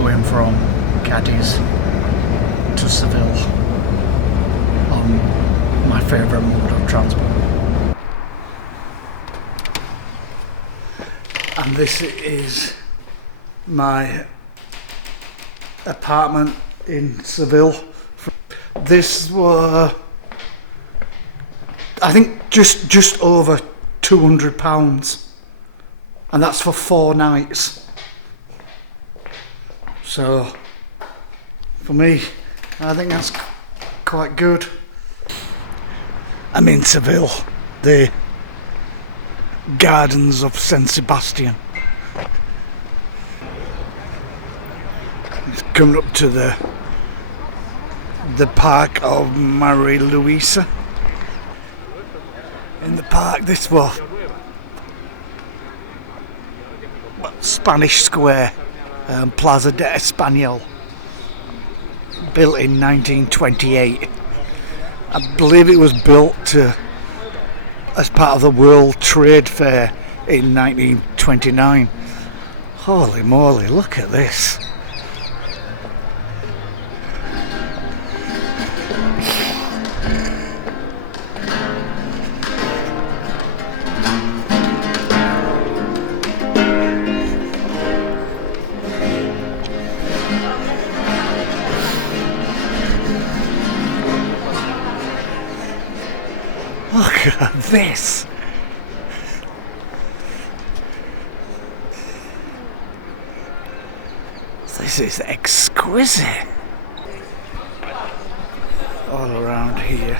going from Cadiz to Seville on my favourite mode of transport. And this is my apartment in Seville. This was, I think, just over £200, and that's for 4 nights. So for me, I think that's quite good. I'm in Seville, the gardens of San Sebastian. It's coming up to the park of Maria Luisa. In the park, this was Spanish Square, Plaza de Español, built in 1928. I believe it was built as part of the World Trade Fair in 1929. Holy moly, look at this. Look at this! This is exquisite! All around here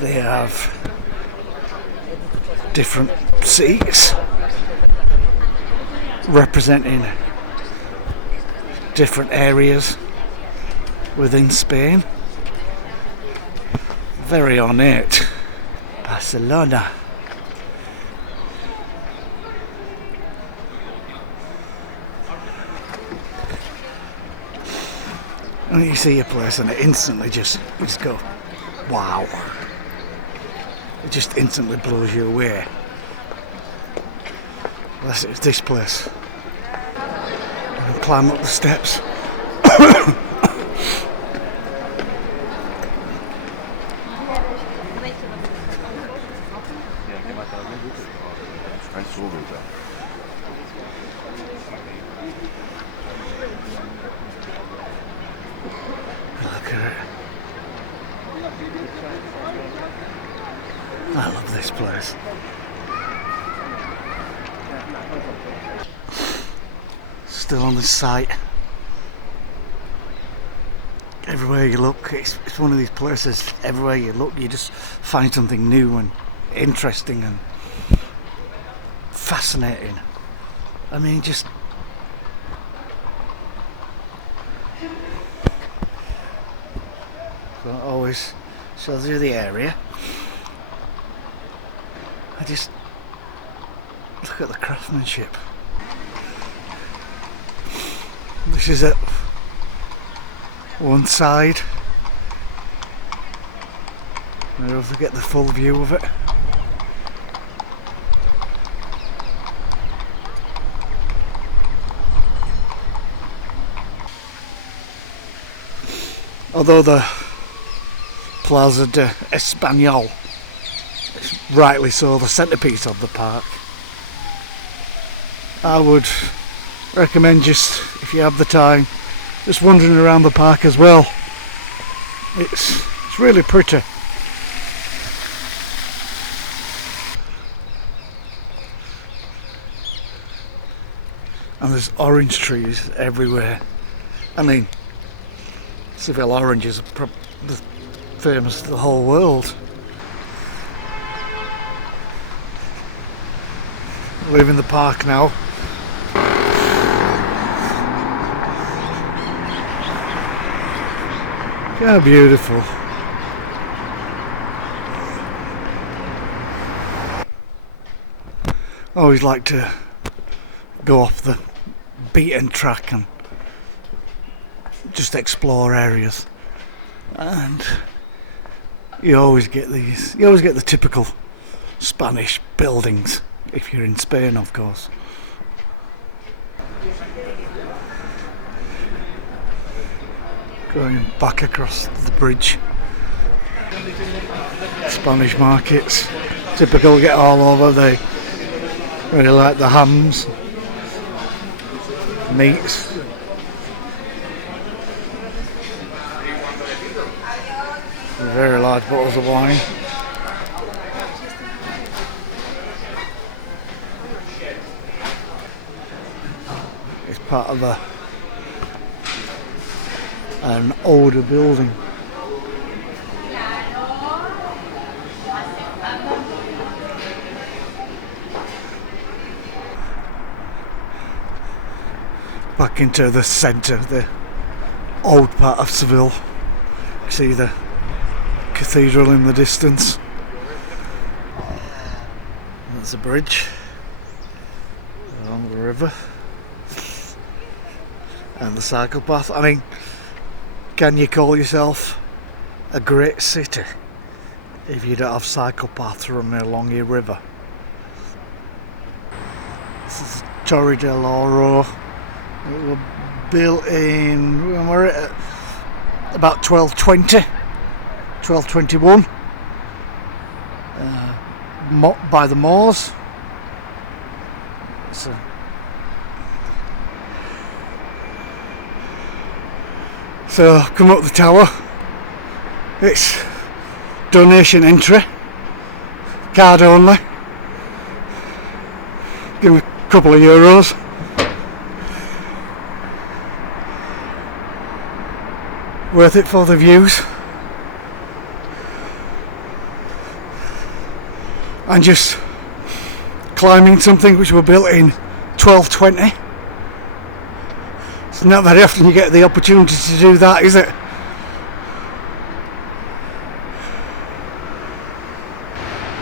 they have different seats representing different areas within Spain. Very ornate. Barcelona. And you see a place and it instantly you just go, wow. It just instantly blows you away. Unless it's this place. And climb up the steps. Look at it. I love this place. Still on the site. Everywhere you look, it's one of these places, everywhere you look you just find something new and interesting and fascinating. I mean, just so it always shows you the area. I just look at the craftsmanship. This is it. One side. I don't forget the full view of it. Although the Plaza de Español is rightly so the centrepiece of the park, I would recommend, just if you have the time, just wandering around the park as well. It's really pretty. And there's orange trees everywhere. I mean, Seville oranges are famous to the whole world. Leaving the park now. How beautiful. I always like to go off the beaten track and just explore areas, and you always get the typical Spanish buildings if you're in Spain, of course. Going back across the bridge. Spanish markets, typical, get all over. They really like the hams, meats. Very large bottles of wine. It's part of an older building. Back into the centre, the old part of Seville. You see the cathedral in the distance. There's a bridge along the river and the cycle path. I mean, can you call yourself a great city if you don't have cycle paths running along your river? This is Torre del Oro. It was built in, when were it? About 1220, 1221, by the Moors. So come up the tower. It's donation entry, card only. Give me a couple of euros. Worth it for the views. And just climbing something which was built in 1220. It's not very often you get the opportunity to do that, is it?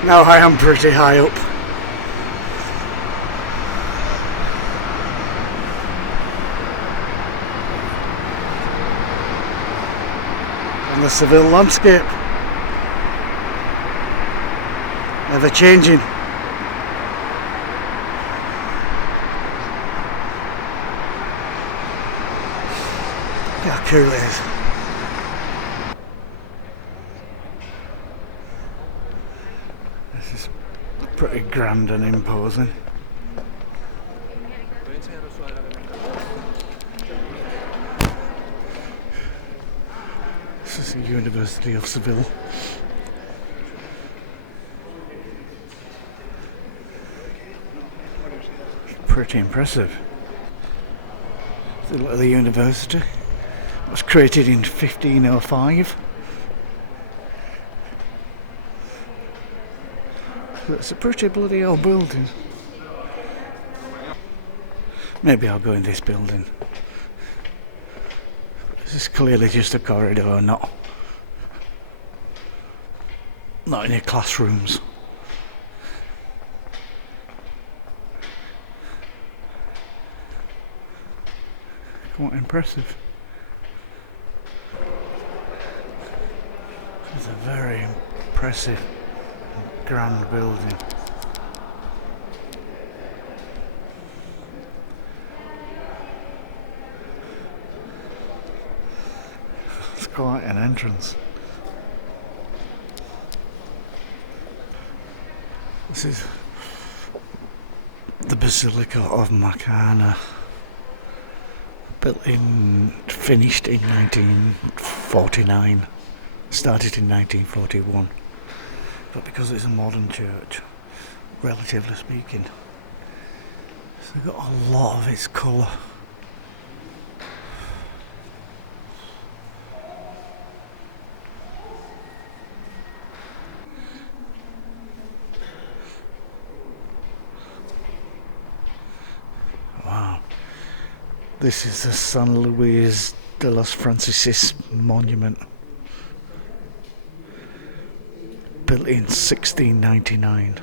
Now I am pretty high up. And the Seville landscape. Ever changing. Look how cool it is. This is pretty grand and imposing. This is the University of Seville. Pretty impressive. The university was created in 1505. It's a pretty bloody old building. Maybe I'll go in this building. This is clearly just a corridor, not any classrooms. Quite impressive. It's a very impressive, grand building. It's quite an entrance. This is the Basilica of Macarna. Finished in 1949, started in 1941, but because it's a modern church, relatively speaking, it's got a lot of its colour. Wow. This is the San Luis de los Franceses monument, built in 1699.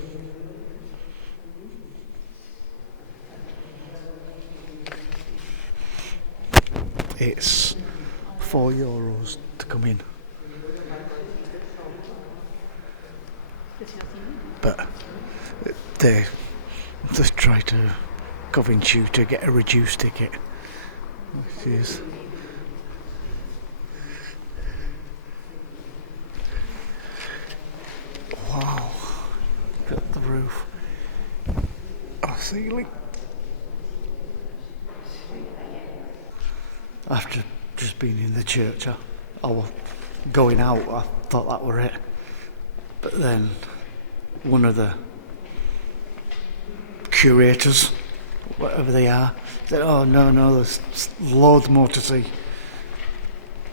It's €4 to come in, but they try to coven shooter get a reduced ticket, which is wow. Look at the roof. Oh, ceiling. After just being in the church, I was going out. I thought that were it, but then one of the curators, whatever they are, said, "Oh no, there's loads more to see."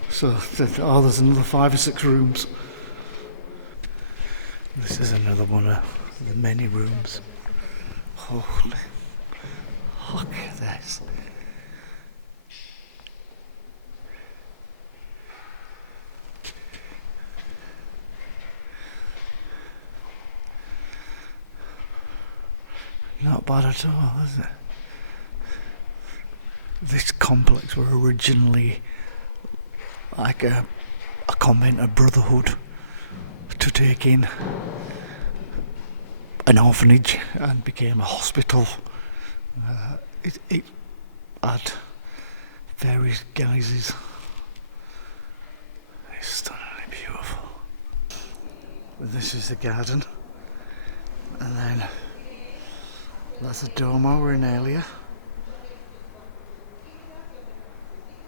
So I said, "Oh, there's another 5 or 6 rooms." This is another one of the many rooms. Holy, look at this. Not bad at all, is it? This complex were originally like a convent, a brotherhood to take in an orphanage, and became a hospital. It had various guises. It's stunningly beautiful. This is the garden, and then that's the Duomo we're in earlier.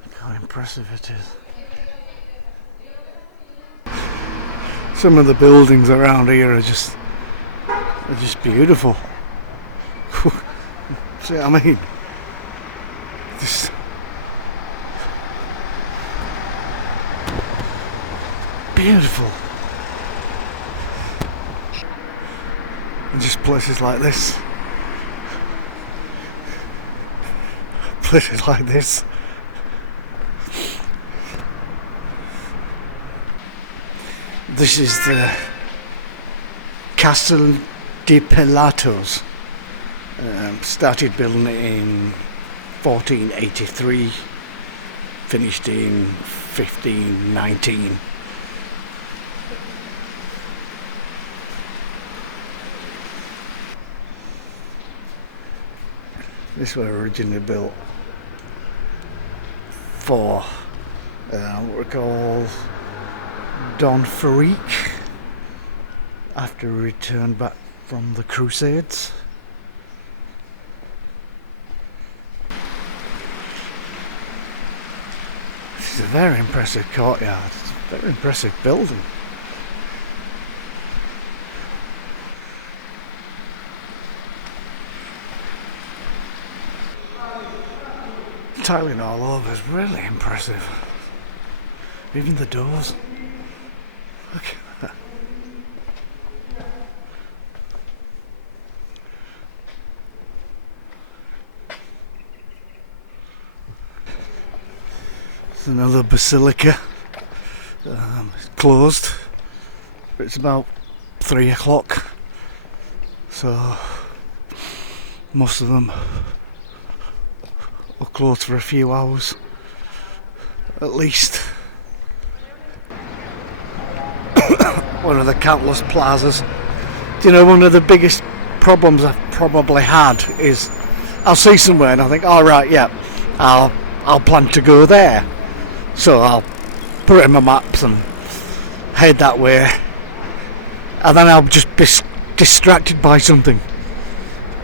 Look how impressive it is. Some of the buildings around here are just beautiful. See what I mean? This beautiful. And just places like this. Places like this. This is the Castle de Pilatos. Started building it in 1483, finished in 1519. This was originally built for what we call Don Farique after he returned back from the Crusades. This is a very impressive courtyard. It's a very impressive building. Tiling all over is really impressive. Even the doors. Look at that. It's another basilica. It's closed. It's about 3 o'clock. So most of them are closed for a few hours at least. One of the countless plazas. Do you know, one of the biggest problems I've probably had is I'll see somewhere and I think, all right, yeah, I'll plan to go there, so I'll put it in my maps and head that way, and then I'll just be distracted by something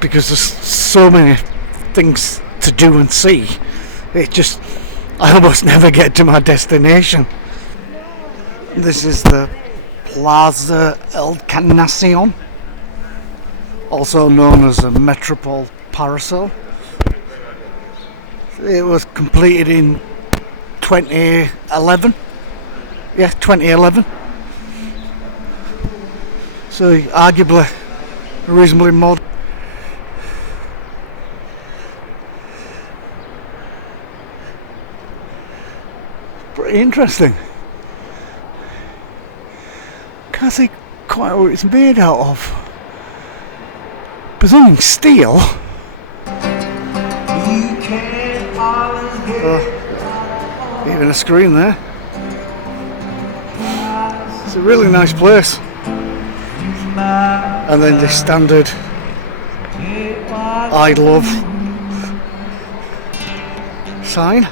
because there's so many things to do and see. I almost never get to my destination. This is the Plaza El Encarnacion, also known as the Metropole Parasol. It was completed in 2011. Yeah, 2011. So arguably reasonably modern. Pretty interesting. Can't see quite what it's made out of. Presuming steel. Even a screen there. It's a really nice place. And then the standard I love sign.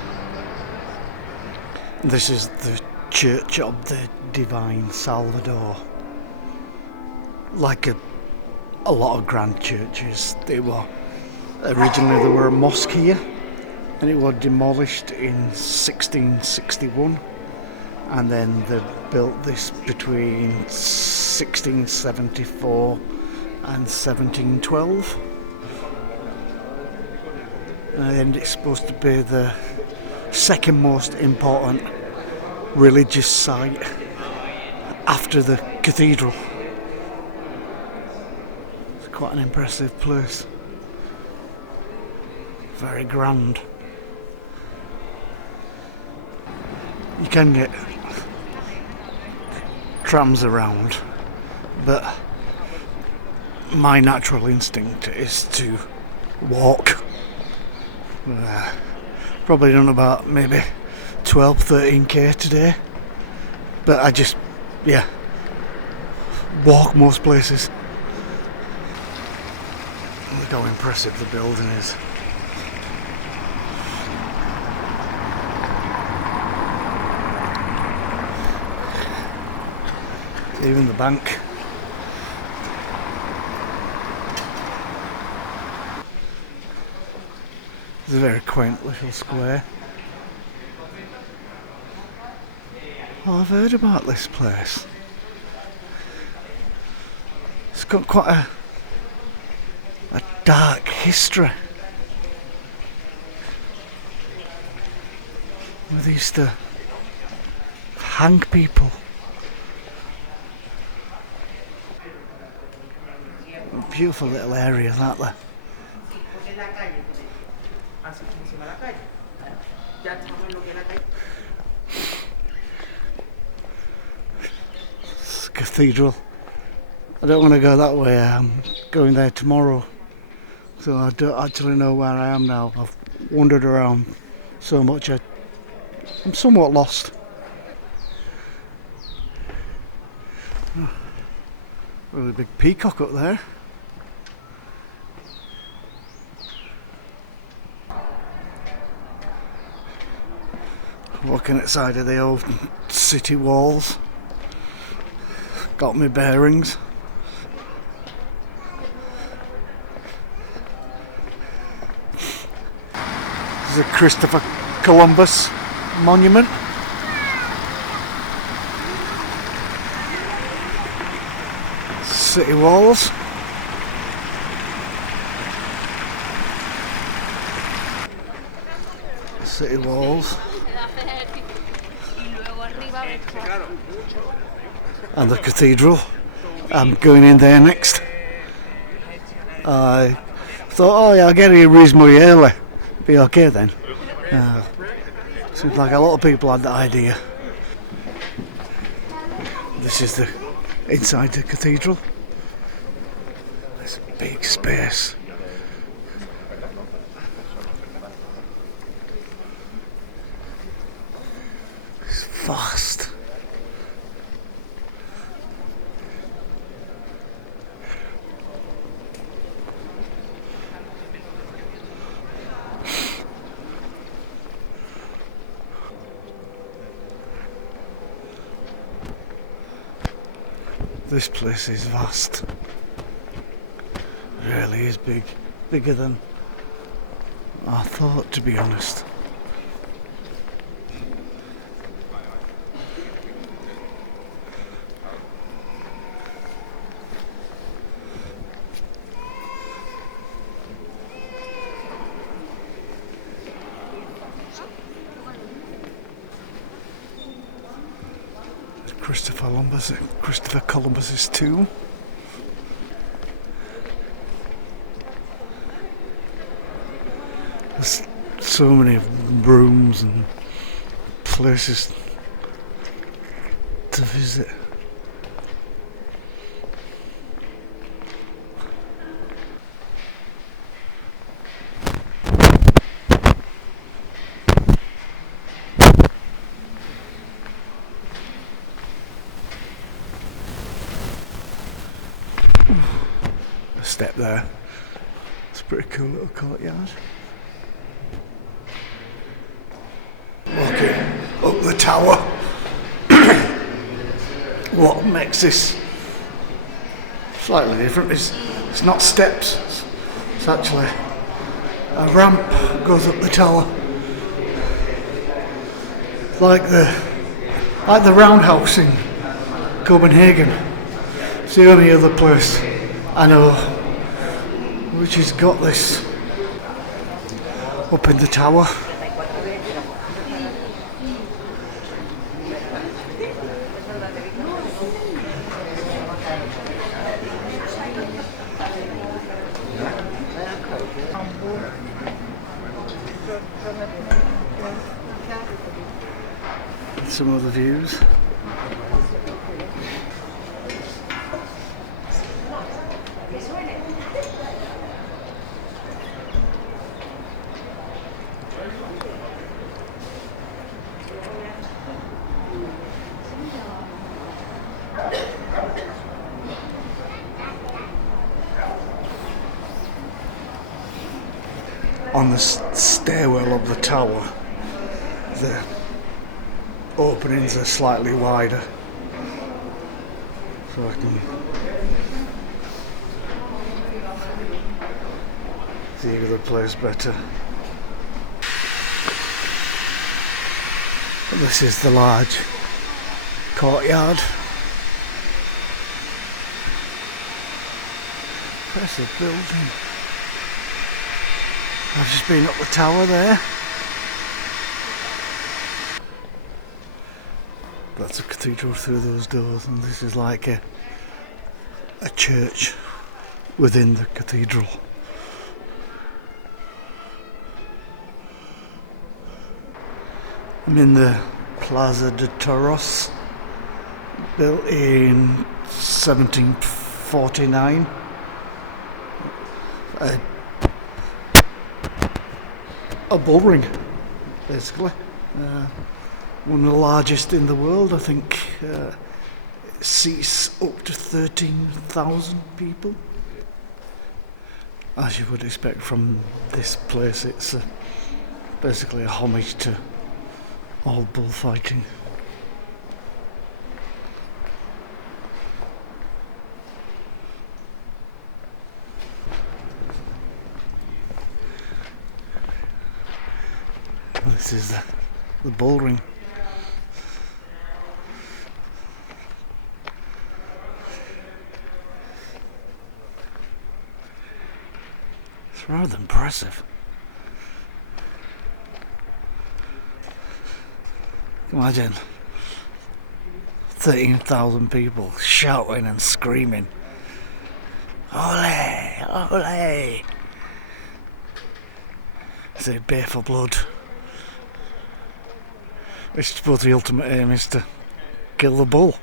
This is the Church of the Divine Salvador. Like a lot of grand churches, originally there were a mosque here, and it was demolished in 1661, and then they built this between 1674 and 1712. And it's supposed to be the second most important religious site after the cathedral. It's quite an impressive place. Very grand. You can get trams around, but my natural instinct is to walk. Probably done about maybe 12-13k today, but I just walk most places. Look how impressive the building is. Even the bank. It's a very quaint little square. Oh, I've heard about this place. It's got quite a dark history. They used to hang people. Beautiful little areas, aren't they? It's a cathedral. I don't want to go that way. I'm going there tomorrow, so I don't actually know where I am now. I've wandered around so much I'm somewhat lost. Oh, really big peacock up there. Walking outside of the old city walls. Got my bearings. There's a Christopher Columbus monument. City walls. City walls. And the cathedral. I'm going in there next. I thought, oh yeah, I'll get here reasonably early. Be okay then. Seems like a lot of people had that idea. This is the inside the cathedral. It's a big space. It's vast. This place is vast. It really is big. Bigger than I thought, to be honest. Christopher Columbus's tomb. There's so many rooms and places to visit. Step there. It's a pretty cool little courtyard. the tower. What makes this slightly different is it's not steps, it's actually a ramp that goes up the tower. Like the roundhouse in Copenhagen. It's the only other place I know which has got this up in the tower. Some other views. On the stairwell of the tower, the openings are slightly wider, so I can see the place better. And this is the large courtyard. Impressive building. I've just been up the tower there. That's a cathedral through those doors, and this is like a church within the cathedral. I'm in the Plaza de Toros, built in 1749. A bull ring, basically. One of the largest in the world, I think. It seats up to 13,000 people. As you would expect from this place, it's basically a homage to all bullfighting. This is the bull ring. It's rather impressive. Imagine 13,000 people shouting and screaming. Ole! Ole! It's a bay for blood. I suppose the ultimate aim is to kill the bull.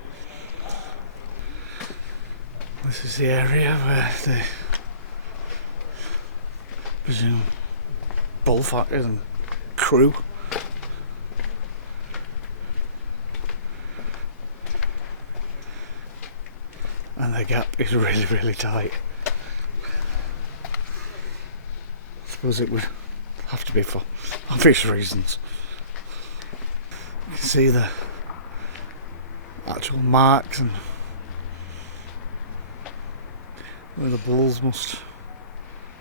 This is the area where they presume bullfighters and crew. And the gap is really, really tight. I suppose it would have to be for obvious reasons. You can see the actual marks and where the bulls must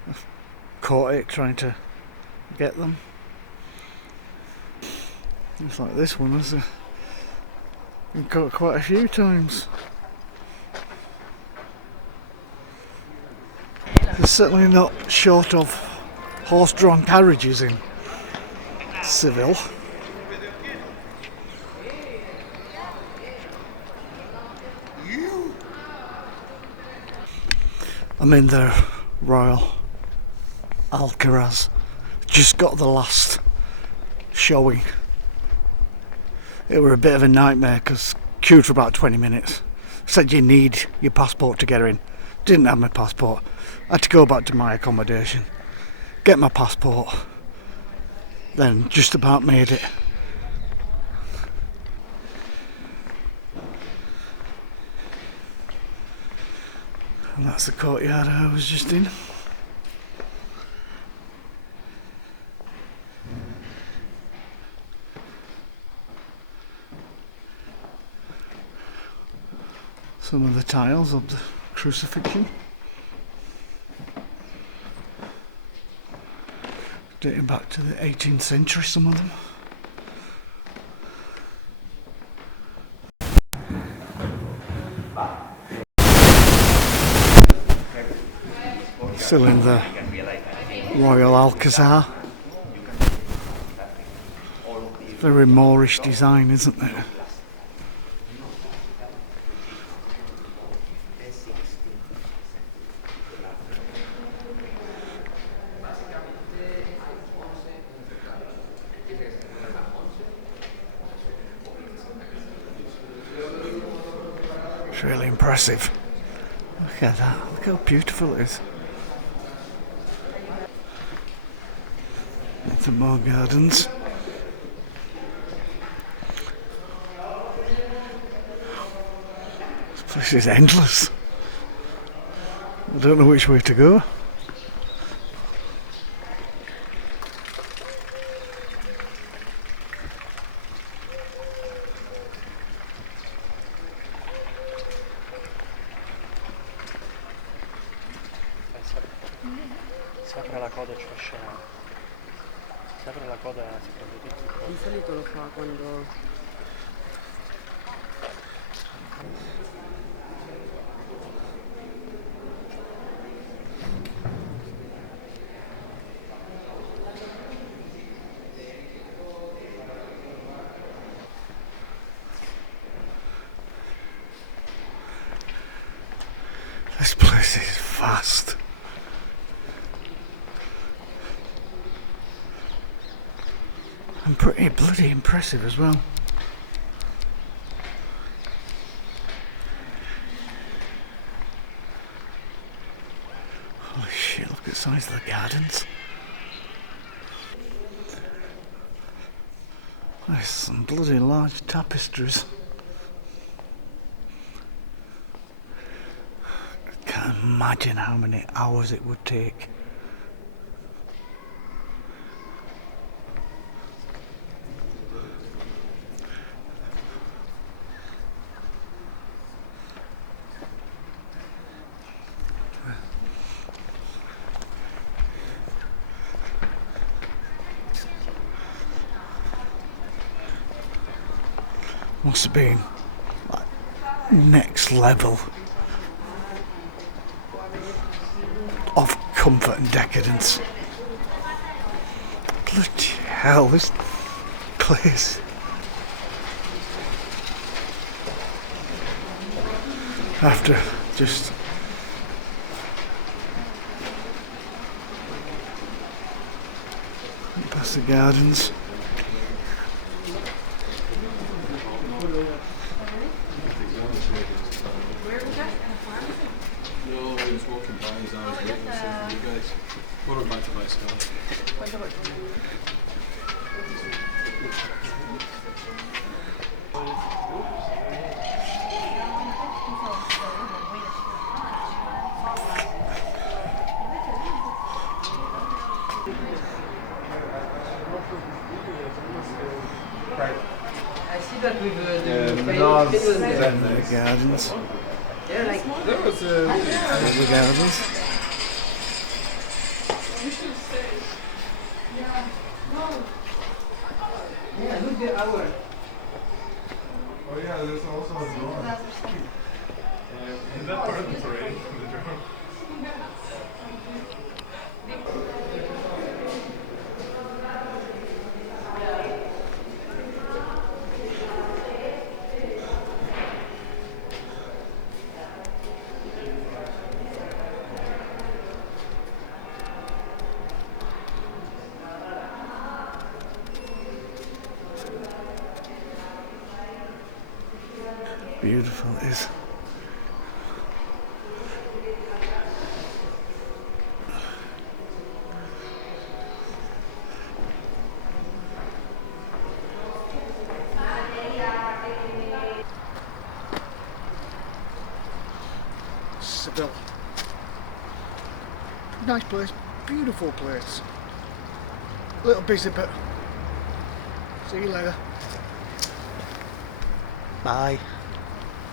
have caught it trying to get them. Looks like this one has been caught quite a few times. There's certainly not short of horse-drawn carriages in Seville. I'm in the Royal Alcaraz. Just got the last showing. It were a bit of a nightmare because queued for about 20 minutes. Said you need your passport to get in. Didn't have my passport. I had to go back to my accommodation, get my passport, then just about made it. And that's the courtyard I was just in. Some of the tiles of the crucifixion, dating back to the 18th century, some of them. Still in the Royal Alcazar. Very Moorish design, isn't it? It's really impressive. Look at that, look how beautiful it is. Some more gardens. This place is endless. I don't know which way to go. Si apre la coda e ci fa scena. Si apre la coda e si prende tutto. Di solito lo fa quando... This place is vast. And pretty bloody impressive as well. Holy shit, look at the size of the gardens. There's some bloody large tapestries. I can't imagine how many hours it would take. Must have been like next level of comfort and decadence. Bloody hell, this place. After just past the gardens. No, I was walking by as I was waiting for you guys. We're on back to buy a scar. I see that with the Gardens. They're like... There was The gardens. Yeah, look the hour. Oh yeah, there's also a drone. Is that part of the parade? The drone? Beautiful it is. Seville. Nice place, beautiful place. Little busy, but see you later. Bye.